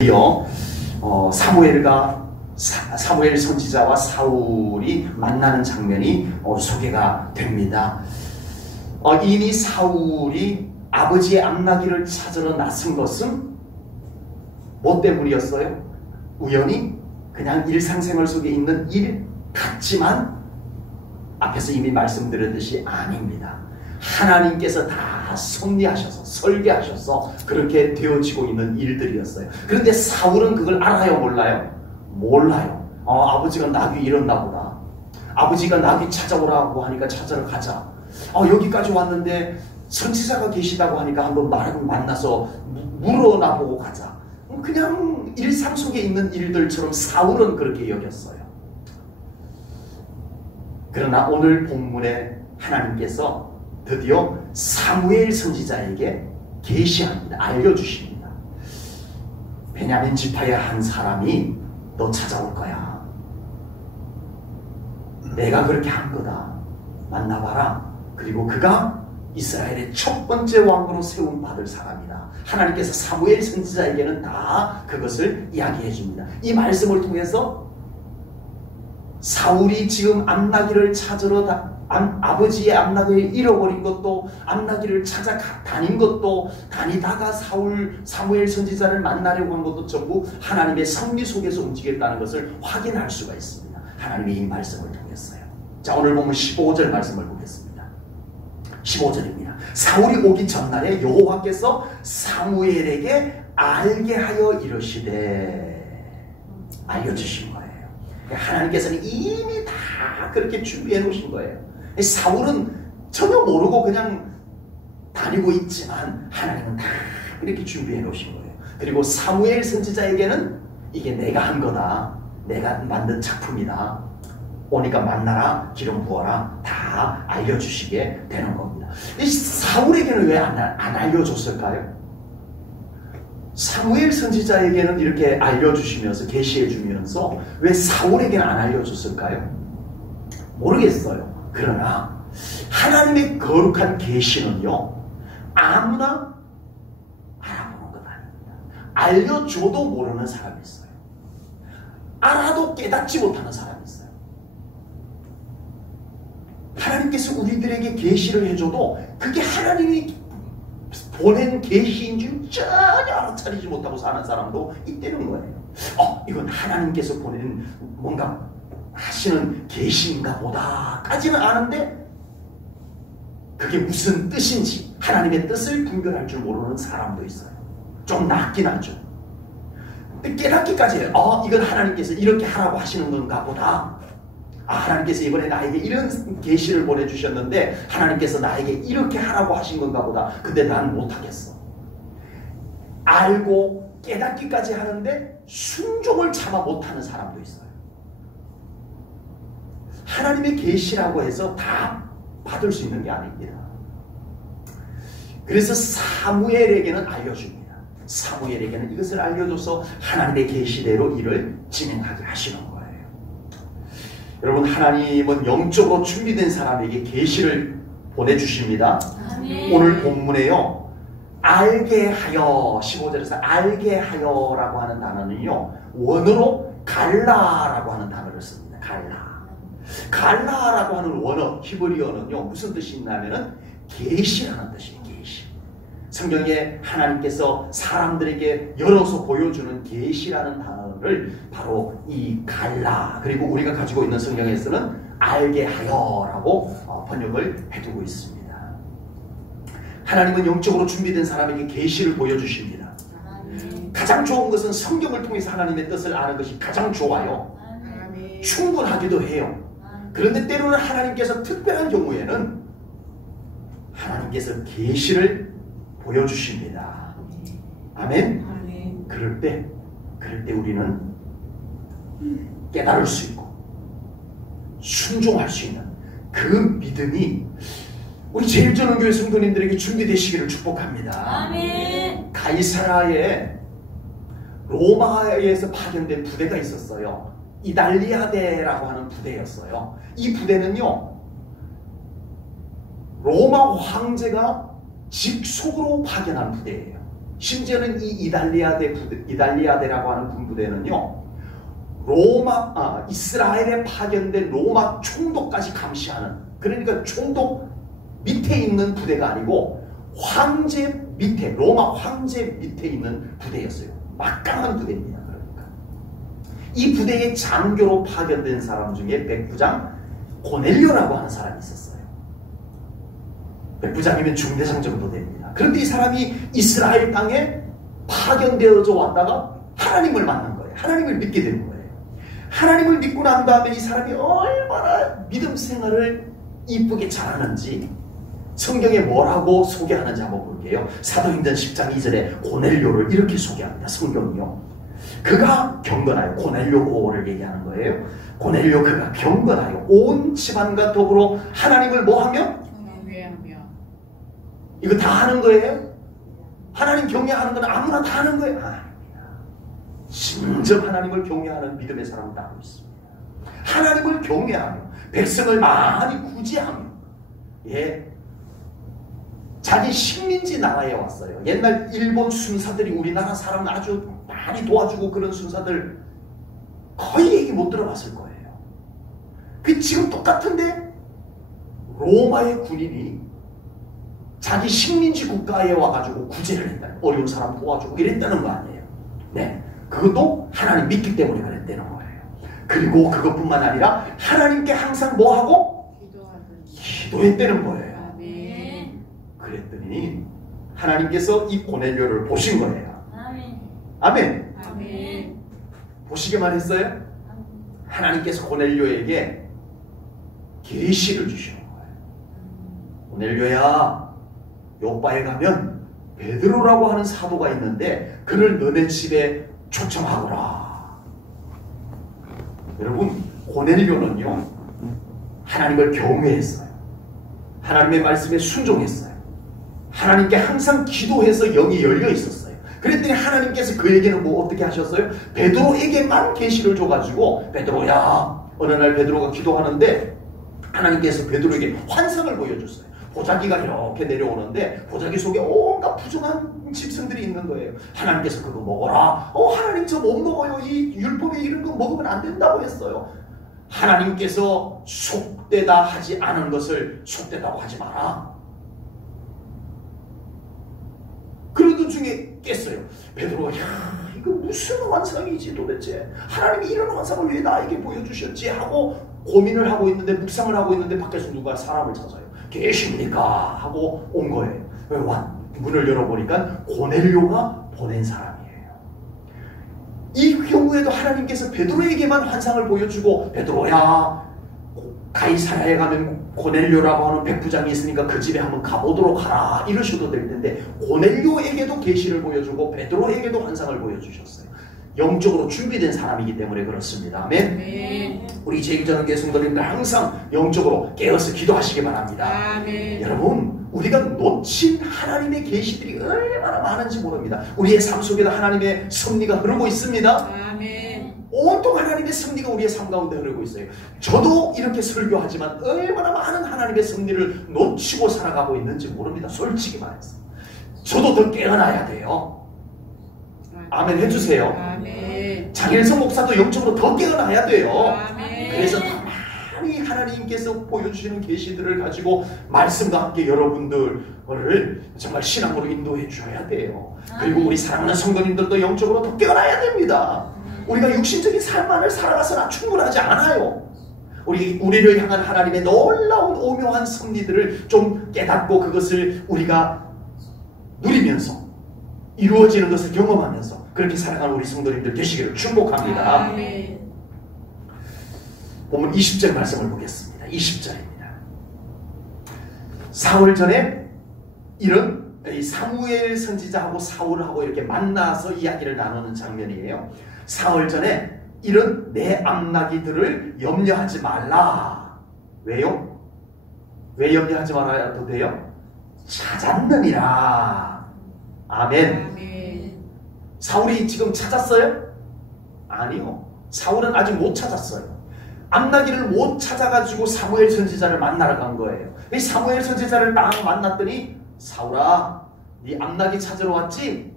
드디어 사무엘 선지자와 사울이 만나는 장면이 소개가 됩니다. 이미 사울이 아버지의 암나기를 찾으러 나선 것은 뭐 때문이었어요? 우연히 그냥 일상생활 속에 있는 일 같지만 앞에서 이미 말씀드렸듯이 아닙니다. 하나님께서 다 섭리하셔서 설계하셔서 그렇게 되어지고 있는 일들이었어요. 그런데 사울은 그걸 알아요? 몰라요? 몰라요. 아버지가 나귀 잃었나 보다. 아버지가 나귀 찾아오라고 하니까 찾으러 가자. 여기까지 왔는데 선지자가 계시다고 하니까 한번 만나서 물어나 보고 가자. 그냥 일상 속에 있는 일들처럼 사울은 그렇게 여겼어요. 그러나 오늘 본문에 하나님께서 드디어 사무엘 선지자에게 계시합니다. 알려주십니다. 베냐민 지파의 한 사람이 너 찾아올 거야. 내가 그렇게 한 거다. 만나봐라. 그리고 그가 이스라엘의 첫 번째 왕으로 세움받을 사람이다. 하나님께서 사무엘 선지자에게는 다 그것을 이야기해 줍니다. 이 말씀을 통해서 사울이 지금 암나기를 찾으러 아버지의 암나기를 잃어버린 것도, 암나기를 찾아 다닌 것도, 다니다가 사무엘 선지자를 만나려고 한 것도 전부 하나님의 섭리 속에서 움직였다는 것을 확인할 수가 있습니다. 하나님의 이 말씀을 통했어요. 자, 오늘 보면 15절 말씀을 보겠습니다. 15절입니다. 사울이 오기 전날에 여호와께서 사무엘에게 알게 하여 이르시되, 알려주신 거예요. 하나님께서는 이미 다 그렇게 준비해 놓으신 거예요. 사울은 전혀 모르고 그냥 다니고 있지만 하나님은 다 이렇게 준비해 놓으신 거예요. 그리고 사무엘 선지자에게는 이게 내가 한 거다. 내가 만든 작품이다. 오니까 만나라. 기름 부어라. 다 알려주시게 되는 겁니다. 이 사울에게는 왜 안 알려줬을까요? 사무엘 선지자에게는 이렇게 알려주시면서 계시해 주면서 왜 사울에게는 안 알려줬을까요? 모르겠어요. 그러나 하나님의 거룩한 계시는요, 아무나 알아보는 것 아닙니다. 알려줘도 모르는 사람이 있어요. 알아도 깨닫지 못하는 사람이 있어요. 하나님께서 우리들에게 계시를 해줘도 그게 하나님이 보낸 계시인 줄 전혀 알아차리지 못하고 사는 사람도 있다는 거예요. 이건 하나님께서 보낸 뭔가 하시는 계시인가 보다까지는 아는데 그게 무슨 뜻인지 하나님의 뜻을 분별할 줄 모르는 사람도 있어요. 좀 낫긴 하죠. 근데 깨닫기까지 해요. 이건 하나님께서 이렇게 하라고 하시는 건가 보다. 하나님께서 이번에 나에게 이런 계시를 보내주셨는데 하나님께서 나에게 이렇게 하라고 하신 건가 보다. 근데 난 못하겠어. 알고 깨닫기까지 하는데 순종을 참아 못하는 사람도 있어요. 하나님의 계시라고 해서 다 받을 수 있는 게 아닙니다. 그래서 사무엘에게는 알려줍니다. 사무엘에게는 이것을 알려줘서 하나님의 계시대로 일을 진행하게 하시는 거예요. 여러분, 하나님은 영적으로 준비된 사람에게 계시를 보내주십니다. 아멘. 오늘 본문에요, 알게 하여, 15절에서 알게 하여라고 하는 단어는요, 원어로 갈라라고 하는 단어를 씁니다. 갈라라고 하는 원어, 히브리어는요, 무슨 뜻이 있냐면은 계시라는 뜻이에요. 계시. 성경에 하나님께서 사람들에게 열어서 보여주는 계시라는 단어를 바로 이 갈라, 그리고 우리가 가지고 있는 성경에서는 알게 하여라고 번역을 해두고 있습니다. 하나님은 영적으로 준비된 사람에게 계시를 보여주십니다. 가장 좋은 것은 성경을 통해서 하나님의 뜻을 아는 것이 가장 좋아요. 충분하기도 해요. 그런데 때로는 하나님께서 특별한 경우에는 하나님께서 계시를 보여주십니다. 아멘? 그럴 때 우리는 깨달을 수 있고 순종할 수 있는 그 믿음이 우리 제일전원교회 성도님들에게 준비되시기를 축복합니다. 아멘. 가이사라에 로마에서 파견된 부대가 있었어요. 이달리아대라고 하는 부대였어요. 이 부대는요, 로마 황제가 직속으로 파견한 부대예요. 심지어는 이 이달리아대라고 하는 군부대는요, 이스라엘에 파견된 로마 총독까지 감시하는, 그러니까 총독 밑에 있는 부대가 아니고 황제 밑에, 로마 황제 밑에 있는 부대였어요. 막강한 부대입니다. 그러니까 이 부대의 장교로 파견된 사람 중에 백부장 고넬료라고 하는 사람이 있었어요. 백부장이면 중대장 정도 됩니다. 그런데 이 사람이 이스라엘 땅에 파견되어져 왔다가 하나님을 만난 거예요. 하나님을 믿게 된 거예요. 하나님을 믿고 난 다음에 이 사람이 얼마나 믿음 생활을 이쁘게 잘하는지 성경에 뭐라고 소개하는지 한번 볼게요. 사도행전 10장 2절에 고넬료를 이렇게 소개합니다. 성경이요. 그가 경건하여, 고넬료를 얘기하는 거예요. 고넬료 그가 경건하여 온 집안과 더불어 하나님을 뭐하며? 경외하며. 이거 다 하는 거예요? 하나님 경외하는 건 아무나 다 하는 거예요? 아닙니다. 진정 하나님을 경외하는 믿음의 사람은 따로 있습니다. 하나님을 경외하며 백성을 많이 구제하며, 예, 자기 식민지 나라에 왔어요. 옛날 일본 순사들이 우리나라 사람을 아주 많이 도와주고 그런 순사들 거의 얘기 못 들어봤을 거예요. 그 지금 똑같은데 로마의 군인이 자기 식민지 국가에 와가지고 구제를 했다. 어려운 사람 도와주고 이랬다는 거 아니에요. 네, 그것도 하나님 믿기 때문에 그랬다는 거예요. 그리고 그것뿐만 아니라 하나님께 항상 뭐하고? 기도했다는 거예요. 그랬더니 하나님께서 이 고넬료를 보신 거예요. 아멘. 아멘. 아멘. 보시기만 했어요? 하나님께서 고넬료에게 계시를 주시는 거예요. 고넬료야, 요바에 가면 베드로라고 하는 사도가 있는데 그를 너네 집에 초청하거라. 여러분, 고넬료는요, 하나님을 경외했어요. 하나님의 말씀에 순종했어요. 하나님께 항상 기도해서 영이 열려 있었어요. 그랬더니 하나님께서 그에게는 뭐 어떻게 하셨어요? 베드로에게만 계시를 줘가지고, 베드로야, 어느 날 베드로가 기도하는데 하나님께서 베드로에게 환상을 보여줬어요. 보자기가 이렇게 내려오는데 보자기 속에 온갖 부정한 짐승들이 있는 거예요. 하나님께서 그거 먹어라. 하나님 저 못 먹어요. 이 율법에 이런 거 먹으면 안 된다고 했어요. 하나님께서 속되다 하지 않은 것을 속되다고 하지 마라. 그러던 중에 깼어요. 베드로가, 야, 이거 무슨 환상이지 도대체? 하나님이 이런 환상을 왜 나에게 보여주셨지? 하고 고민을 하고 있는데, 묵상을 하고 있는데 밖에서 누가 사람을 찾아요. 계십니까? 하고 온 거예요. 문을 열어보니까 고넬료가 보낸 사람이에요. 이 경우에도 하나님께서 베드로에게만 환상을 보여주고, 베드로야, 가이사랴에 가면 고넬료라고 하는 백부장이 있으니까 그 집에 한번 가보도록 하라, 이러셔도 될 텐데 고넬료에게도 계시를 보여주고 베드로에게도 환상을 보여주셨어요. 영적으로 준비된 사람이기 때문에 그렇습니다. 아멘. 네. 우리 제1전원교회 성도님들 항상 영적으로 깨어서 기도하시기 바랍니다. 아멘. 여러분, 우리가 놓친 하나님의 계시들이 얼마나 많은지 모릅니다. 우리의 삶 속에도 하나님의 섭리가 흐르고 있습니다. 아멘. 온통 하나님의 섭리가 우리의 삶 가운데 흐르고 있어요. 저도 이렇게 설교하지만 얼마나 많은 하나님의 섭리를 놓치고 살아가고 있는지 모릅니다. 솔직히 말해서. 저도 더 깨어나야 돼요. 아멘 해주세요. 아멘. 장일성 목사도 영적으로 더 깨어나야 돼요. 아멘. 그래서 더 많이 하나님께서 보여주시는 계시들을 가지고 말씀과 함께 여러분들을 정말 신앙으로 인도해 주셔야 돼요. 그리고 우리 사랑하는 성도님들도 영적으로 더 깨어나야 됩니다. 우리가 육신적인 삶만을 살아가서는 충분하지 않아요. 우리를 향한 하나님의 놀라운 오묘한 섭리들을 좀 깨닫고 그것을 우리가 누리면서 이루어지는 것을 경험하면서 그렇게 살아가는 우리 성도님들 되시기를 축복합니다. 아멘. 본문 20절 말씀을 보겠습니다. 20절입니다. 사흘 전에 이런 사무엘 선지자하고 사울하고 이렇게 만나서 이야기를 나누는 장면이에요. 사흘 전에 이런 내 암나기들을 염려하지 말라. 왜요? 왜 염려하지 말아야 돼요? 찾았느니라. 아멘. 아멘. 사울이 지금 찾았어요? 아니요. 사울은 아직 못 찾았어요. 암나기를 못 찾아가지고 사무엘 선지자를 만나러 간 거예요. 이 사무엘 선지자를 딱 만났더니, 사울아, 네 암나기 찾으러 왔지?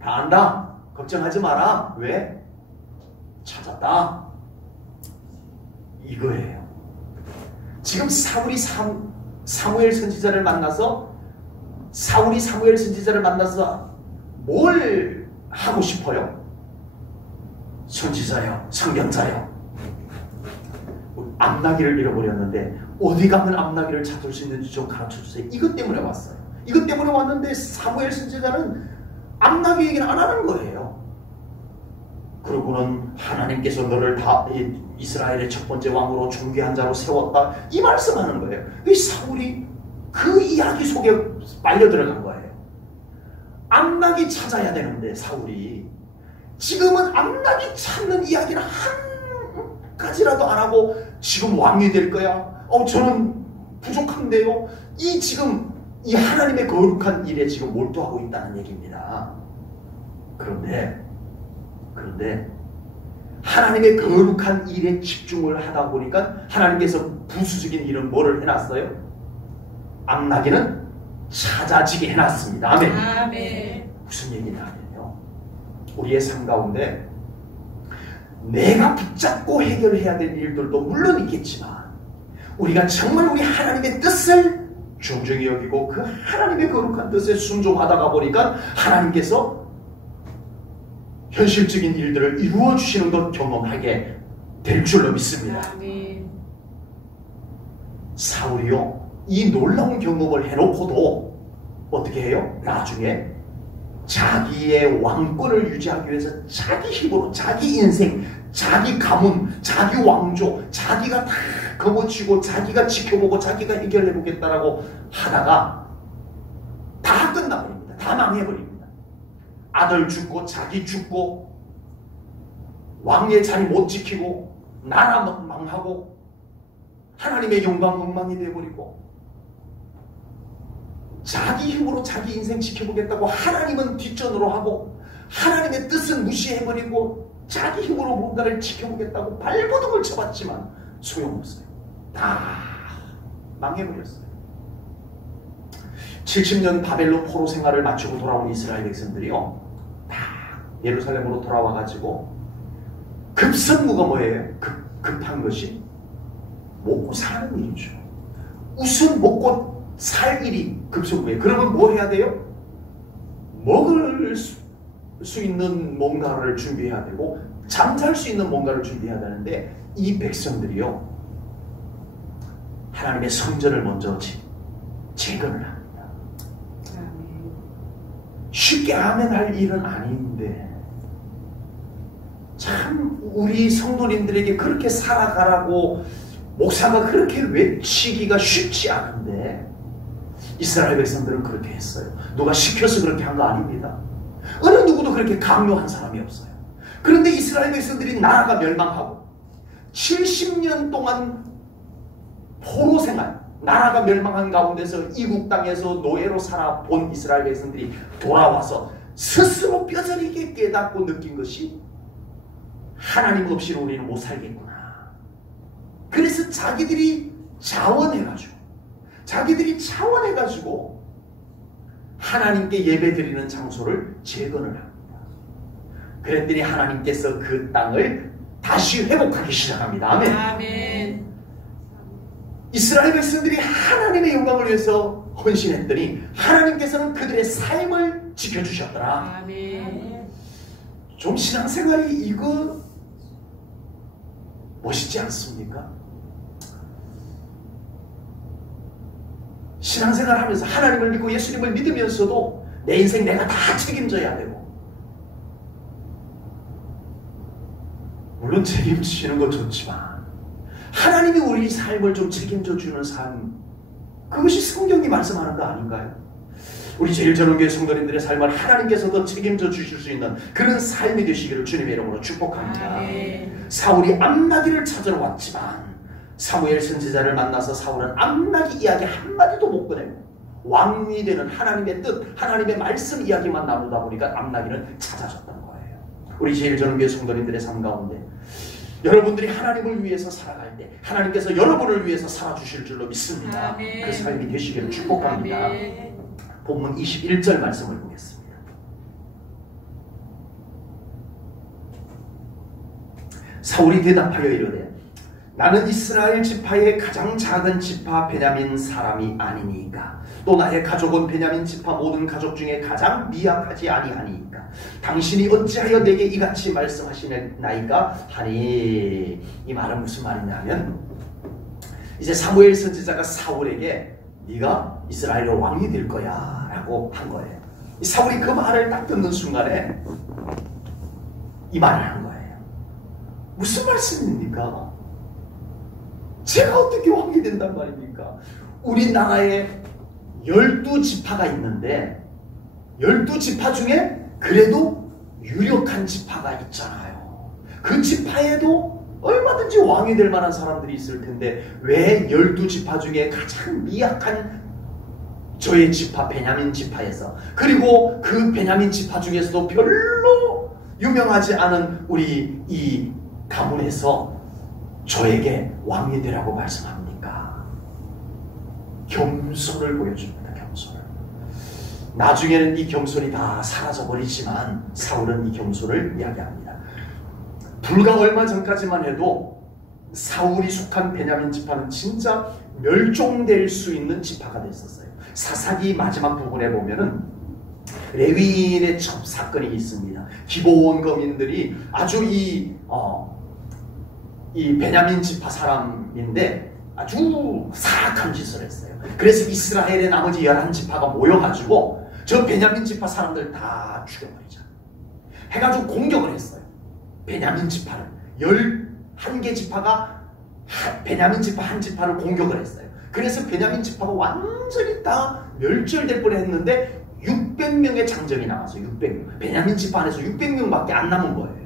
다 안다. 걱정하지 마라. 왜? 찾았다. 이거예요. 지금 사무엘 선지자를 만나서 뭘 하고 싶어요? 선지자요, 선경자요. 암나귀를 잃어버렸는데 어디 가면 암나귀를 찾을 수 있는지 좀 가르쳐주세요. 이것 때문에 왔어요. 이것 때문에 왔는데 사무엘 선지자는 암나귀 얘기는 안 하는 거예요. 그러고는 하나님께서 너를 다 이스라엘의 첫 번째 왕으로 존귀한 자로 세웠다, 이 말씀하는 거예요. 이 사울이 그 이야기 속에 빨려 들어간 거예요. 암나귀 찾아야 되는데 사울이 지금은 암나귀 찾는 이야기를 한 가지라도 안 하고 지금 왕이 될 거야. 저는 부족한데요. 지금 이 하나님의 거룩한 일에 지금 몰두하고 있다는 얘기입니다. 그런데 하나님의 거룩한 일에 집중을 하다 보니까 하나님께서 부수적인 일은 뭐를 해놨어요? 암나귀는 찾아지게 해놨습니다. 아멘. 아멘. 무슨 얘기냐면요, 우리의 삶 가운데 내가 붙잡고 해결해야 될 일들도 물론 있겠지만 우리가 정말 우리 하나님의 뜻을 존중히 여기고 그 하나님의 거룩한 뜻에 순종하다가 보니까 하나님께서 현실적인 일들을 이루어 주시는 것 경험하게 될 줄로 믿습니다. 아멘. 사울이요, 이 놀라운 경험을 해놓고도 어떻게 해요? 나중에 자기의 왕권을 유지하기 위해서 자기 힘으로 자기 인생, 자기 가문, 자기 왕조, 자기가 다 거머쥐고 자기가 지켜보고 자기가 해결해보겠다라고 하다가 다 끝나버립니다. 다 망해버립니다. 아들 죽고 자기 죽고 왕의 자리 못 지키고 나라 망하고 하나님의 영광 엉망이 되어버리고 자기 힘으로 자기 인생 지켜보겠다고 하나님은 뒷전으로 하고 하나님의 뜻은 무시해버리고 자기 힘으로 뭔가를 지켜보겠다고 발버둥을 쳐봤지만 소용없어요. 다 망해버렸어요. 70년 바벨론 포로 생활을 마치고 돌아온 이스라엘 백성들이요, 다 예루살렘으로 돌아와가지고 급선무가 뭐예요? 급한 것이 먹고 사는 일이죠. 우선 먹고 살 일이 급선무예요. 그러면 뭐 해야 돼요? 먹을 수 있는 뭔가를 준비해야 되고 잠잘 수 있는 뭔가를 준비해야 되는데 이 백성들이요, 하나님의 성전을 먼저 재건을 합니다. 쉽게 아멘할 일은 아닌데 참 우리 성도님들에게 그렇게 살아가라고 목사가 그렇게 외치기가 쉽지 않은데 이스라엘 백성들은 그렇게 했어요. 누가 시켜서 그렇게 한 거 아닙니다. 어느 누구도 그렇게 강요한 사람이 없어요. 그런데 이스라엘 백성들이 나라가 멸망하고 70년 동안 포로 생활, 나라가 멸망한 가운데서 이국 땅에서 노예로 살아본 이스라엘 백성들이 돌아와서 스스로 뼈저리게 깨닫고 느낀 것이 하나님 없이는 우리는 못 살겠구나. 그래서 자기들이 자원해가지고 하나님께 예배드리는 장소를 재건을 합니다. 그랬더니 하나님께서 그 땅을 다시 회복하기 시작합니다. 아멘. 아멘. 이스라엘 백성들이 하나님의 영광을 위해서 헌신했더니 하나님께서는 그들의 삶을 지켜주셨더라. 아멘. 좀 신앙생활이 이거 멋있지 않습니까? 신앙생활 하면서 하나님을 믿고 예수님을 믿으면서도 내 인생 내가 다 책임져야 되고, 물론 책임지시는 건 좋지만 하나님이 우리 삶을 좀 책임져 주는 삶, 그것이 성경이 말씀하는 거 아닌가요? 우리 제일전원교회 성도님들의 삶을 하나님께서 더 책임져 주실 수 있는 그런 삶이 되시기를 주님의 이름으로 축복합니다. 아멘. 사울이 암나귀를 찾으러 왔지만 사무엘 선지자를 만나서 사울은 암나귀 이야기 한마디도 못 꺼내고 왕이 되는 하나님의 뜻, 하나님의 말씀 이야기만 나누다 보니까 암나귀는 찾아졌던 거예요. 우리 제일전원교회 성도님들의 삶 가운데 여러분들이 하나님을 위해서 살아갈 때 하나님께서 여러분을 위해서 살아주실 줄로 믿습니다. 아멘. 그 삶이 되시기를 축복합니다. 아멘. 본문 21절 말씀을 보겠습니다. 사울이 대답하여 이르되 나는 이스라엘 지파의 가장 작은 지파 베냐민 사람이 아니니까 또 나의 가족은 베냐민 지파 모든 가족 중에 가장 미약하지 아니하니까 당신이 어찌하여 내게 이같이 말씀하시나이까 하니 이 말은 무슨 말이냐면 이제 사무엘 선지자가 사울에게 네가 이스라엘의 왕이 될 거야 라고 한 거예요. 사울이 그 말을 딱 듣는 순간에 이 말을 한 거예요. 무슨 말씀입니까? 제가 어떻게 왕이 된단 말입니까? 우리나라에 12지파가 있는데 12지파 중에 그래도 유력한 지파가 있잖아요. 그 지파에도 얼마든지 왕이 될 만한 사람들이 있을 텐데 왜 12지파 중에 가장 미약한 저의 지파 베냐민 지파에서 그리고 그 베냐민 지파 중에서도 별로 유명하지 않은 우리 이 가문에서 저에게 왕이 되라고 말씀합니까? 겸손을 보여줍니다. 겸손을. 나중에는 이 겸손이 다 사라져버리지만 사울은 이 겸손을 이야기합니다. 불과 얼마 전까지만 해도 사울이 속한 베냐민 지파는 진짜 멸종될 수 있는 지파가 됐었어요. 사사기 마지막 부분에 보면은 레위인의 사건이 있습니다. 기브온 거민들이 아주 이 베냐민 지파 사람인데 아주 사악한 짓을 했어요. 그래서 이스라엘의 나머지 11지파가 모여가지고 저 베냐민 지파 사람들 다 죽여버리자 해가지고 공격을 했어요. 베냐민 지파를 11개 지파가 베냐민 지파 한 지파를 공격을 했어요. 그래서 베냐민 지파가 완전히 다 멸절될 뻔했는데 600명의 장정이 나왔어요. 600명. 베냐민 지파 안에서 600명밖에 안 남은 거예요.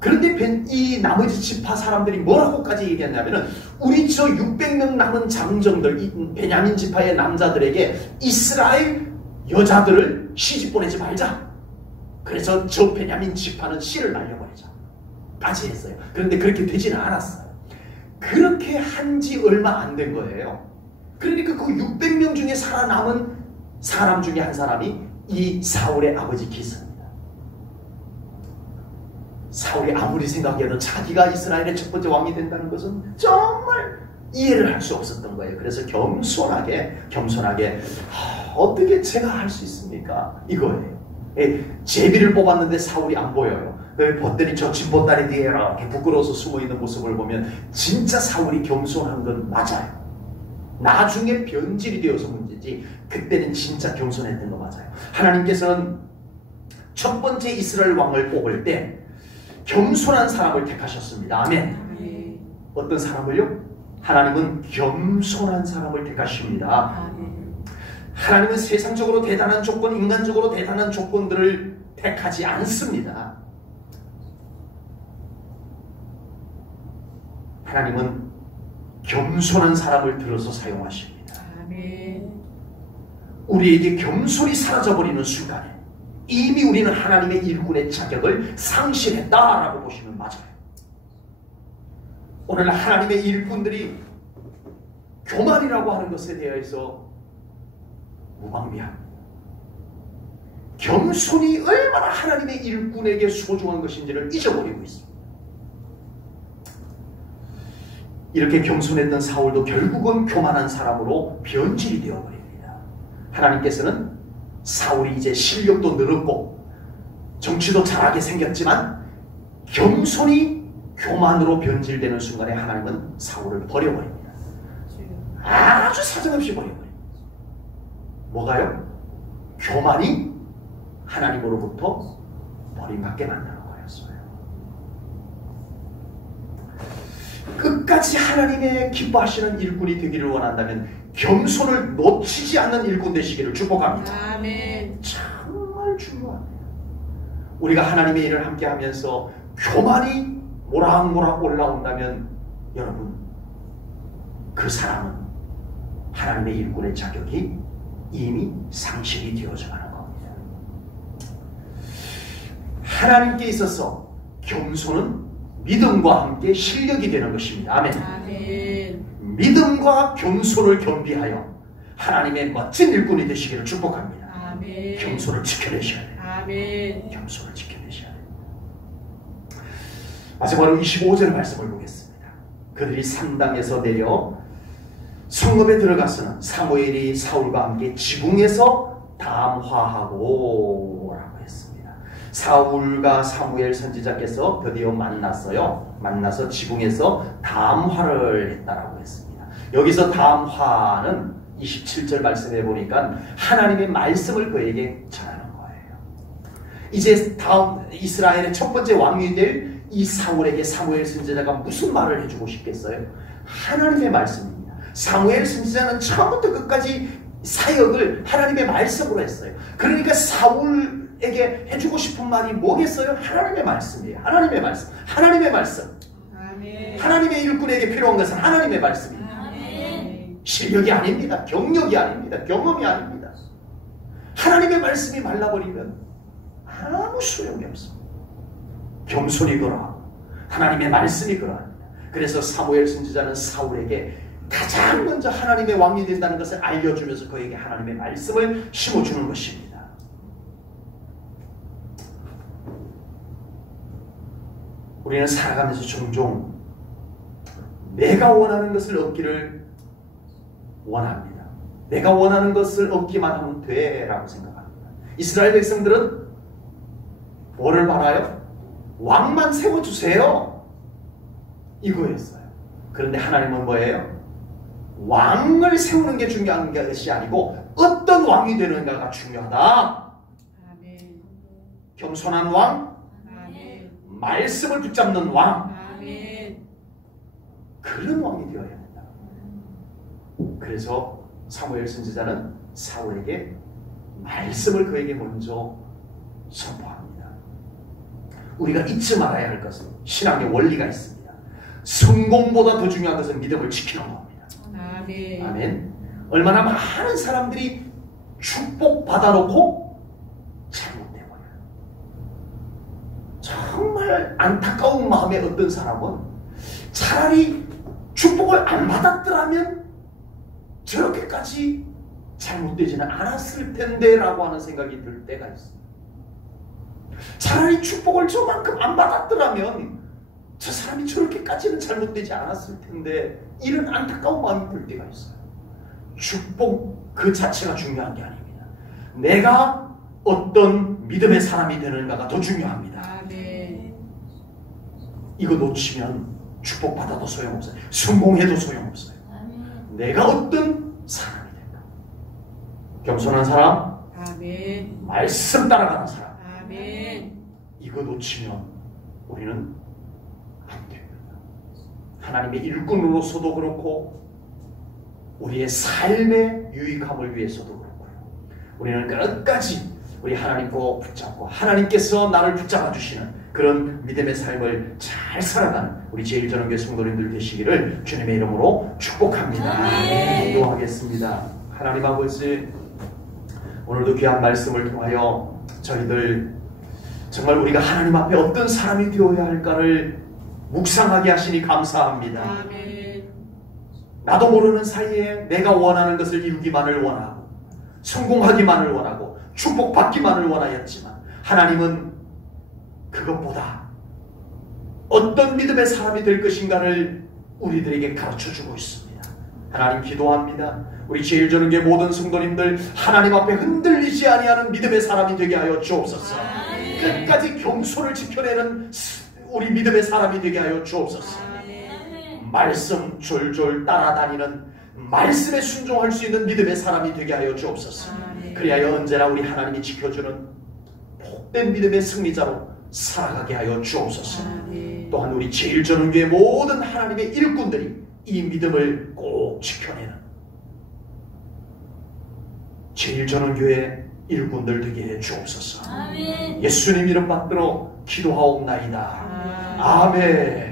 그런데 이 나머지 지파 사람들이 뭐라고까지 얘기했냐면은 우리 저 600명 남은 장정들, 이 베냐민 지파의 남자들에게 이스라엘 여자들을 시집 보내지 말자. 그래서 저 베냐민 지파는 씨를 날려버리자 까지 했어요. 그런데 그렇게 되지는 않았어요. 그렇게 한 지 얼마 안 된 거예요. 그러니까 그 600명 중에 살아남은 사람 중에 한 사람이 이 사울의 아버지 기스입니다. 사울이 아무리 생각해도 자기가 이스라엘의 첫 번째 왕이 된다는 것은 정말 이해를 할 수 없었던 거예요. 그래서 겸손하게 어떻게 제가 할 수 있습니까? 이거예요. 제비를 뽑았는데 사울이 안 보여요. 봤더니 저 진보다리 뒤에 이렇게 부끄러워서 숨어있는 모습을 보면 진짜 사울이 겸손한 건 맞아요. 나중에 변질이 되어서 문제지 그때는 진짜 겸손했던 거 맞아요. 하나님께서는 첫 번째 이스라엘 왕을 뽑을 때 겸손한 사람을 택하셨습니다. 아멘. 어떤 사람을요? 하나님은 겸손한 사람을 택하십니다. 하나님은 세상적으로 대단한 조건, 인간적으로 대단한 조건들을 택하지 않습니다. 하나님은 겸손한 사람을 들어서 사용하십니다. 우리에게 겸손이 사라져버리는 순간에 이미 우리는 하나님의 일꾼의 자격을 상실했다라고 보시면 맞아요. 오늘 하나님의 일꾼들이 교만이라고 하는 것에 대해서 무방비합니다. 겸손이 얼마나 하나님의 일꾼에게 소중한 것인지를 잊어버리고 있습니다. 이렇게 겸손했던 사울도 결국은 교만한 사람으로 변질이 되어버립니다. 하나님께서는 사울이 이제 실력도 늘었고 정치도 잘하게 생겼지만 겸손이 교만으로 변질되는 순간에 하나님은 사울을 버려버립니다. 아주 사정없이 버려버립니다. 뭐가요? 교만이 하나님으로부터 버림받게 만드는 거였어요. 끝까지 하나님의 기뻐하시는 일꾼이 되기를 원한다면 겸손을 놓치지 않는 일꾼 되시기를 축복합니다. 아멘. 정말 중요합니다. 우리가 하나님의 일을 함께 하면서 교만이 모락모락 올라온다면 여러분 그 사람은 하나님의 일꾼의 자격이 이미 상실이 되어져 가는 겁니다. 하나님께 있어서 겸손은 믿음과 함께 실력이 되는 것입니다. 아멘. 아멘. 믿음과 겸손을 겸비하여 하나님의 멋진 일꾼이 되시기를 축복합니다. 아멘. 겸손을 지켜내셔야 돼요. 아멘. 겸손을 지켜내셔야 돼요. 마지막으로 25절 말씀을 보겠습니다. 그들이 산당에서 내려 성읍에 들어가서는 사무엘이 사울과 함께 지붕에서 담화하고 라고 했습니다. 사울과 사무엘 선지자께서 드디어 만났어요. 만나서 지붕에서 담화를 했다라고 했습니다. 여기서 담화는 27절 말씀해 보니까 하나님의 말씀을 그에게 전하는 거예요. 이제 다음 이스라엘의 첫 번째 왕이 될 이 사울에게 사무엘 선지자가 무슨 말을 해주고 싶겠어요? 하나님의 말씀입니다. 사무엘 선지자는 처음부터 끝까지 사역을 하나님의 말씀으로 했어요. 그러니까 사울에게 해주고 싶은 말이 뭐겠어요? 하나님의 말씀이에요. 하나님의 말씀. 하나님의 말씀. 아멘. 하나님의 일꾼에게 필요한 것은 하나님의 말씀입니다. 아멘. 실력이 아닙니다. 경력이 아닙니다. 경험이 아닙니다. 하나님의 말씀이 말라버리면 아무 소용이 없습니다. 겸손히 걸어하고 하나님의 말씀이 그러합니다. 그래서 사무엘 선지자는 사울에게 가장 먼저 하나님의 왕이 된다는 것을 알려주면서 그에게 하나님의 말씀을 심어주는 것입니다. 우리는 살아가면서 종종 내가 원하는 것을 얻기를 원합니다. 내가 원하는 것을 얻기만 하면 돼 라고 생각합니다. 이스라엘 백성들은 뭐를 바라요? 왕만 세워주세요 이거였어요. 그런데 하나님은 뭐예요? 왕을 세우는 게 중요한 것이 아니고 어떤 왕이 되는가가 중요하다. 아멘. 겸손한 왕, 아멘. 말씀을 붙잡는 왕, 아멘. 그런 왕이 되어야 된다. 그래서 사무엘 선지자는 사울에게 말씀을 그에게 먼저 선포합니다. 우리가 잊지 말아야 할 것은 신앙의 원리가 있습니다. 성공보다 더 중요한 것은 믿음을 지키는 겁니다. 아멘. 아멘. 얼마나 많은 사람들이 축복 받아놓고 잘못돼버려요. 정말 안타까운 마음에 어떤 사람은 차라리 축복을 안 받았더라면 저렇게까지 잘못되지는 않았을 텐데 라고 하는 생각이 들 때가 있습니다. 차라리 축복을 저만큼 안 받았더라면 저 사람이 저렇게까지는 잘못되지 않았을 텐데 이런 안타까운 마음이 들 때가 있어요. 축복 그 자체가 중요한 게 아닙니다. 내가 어떤 믿음의 사람이 되는가가 더 중요합니다. 아멘. 이거 놓치면 축복받아도 소용없어요. 성공해도 소용없어요. 내가 어떤 사람이 될까? 겸손한 사람, 아멘. 말씀 따라가는 사람, 아멘. 이거 놓치면 우리는 안 됩니다. 하나님의 일꾼으로서도 그렇고 우리의 삶의 유익함을 위해서도 그렇고요. 우리는 끝까지 우리 하나님 꼭 붙잡고 하나님께서 나를 붙잡아 주시는 그런 믿음의 삶을 잘 살아가는 우리 제1전원교회 성도님들 되시기를 주님의 이름으로 축복합니다. 기도하겠습니다. 하나님 아버지, 오늘도 귀한 말씀을 통하여 저희들 정말 우리가 하나님 앞에 어떤 사람이 되어야 할까를 묵상하게 하시니 감사합니다. 아멘. 나도 모르는 사이에 내가 원하는 것을 이루기만을 원하고 성공하기만을 원하고 축복받기만을 원하였지만 하나님은 그것보다 어떤 믿음의 사람이 될 것인가를 우리들에게 가르쳐주고 있습니다. 하나님 기도합니다. 우리 제1전원교회 모든 성도님들 하나님 앞에 흔들리지 아니하는 믿음의 사람이 되게 하여 주옵소서. 끝까지 경솔을 지켜내는 우리 믿음의 사람이 되게 하여 주옵소서. 말씀 졸졸 따라다니는 말씀에 순종할 수 있는 믿음의 사람이 되게 하여 주옵소서. 그리하여 언제나 우리 하나님이 지켜주는 복된 믿음의 승리자로 살아가게 하여 주옵소서. 또한 우리 제1전원교회 모든 하나님의 일꾼들이 이 믿음을 꼭 지켜내는 제1전원교회 일꾼들 되게 해 주옵소서. 예수님 이름 받들어 기도하옵나이다. 아멘.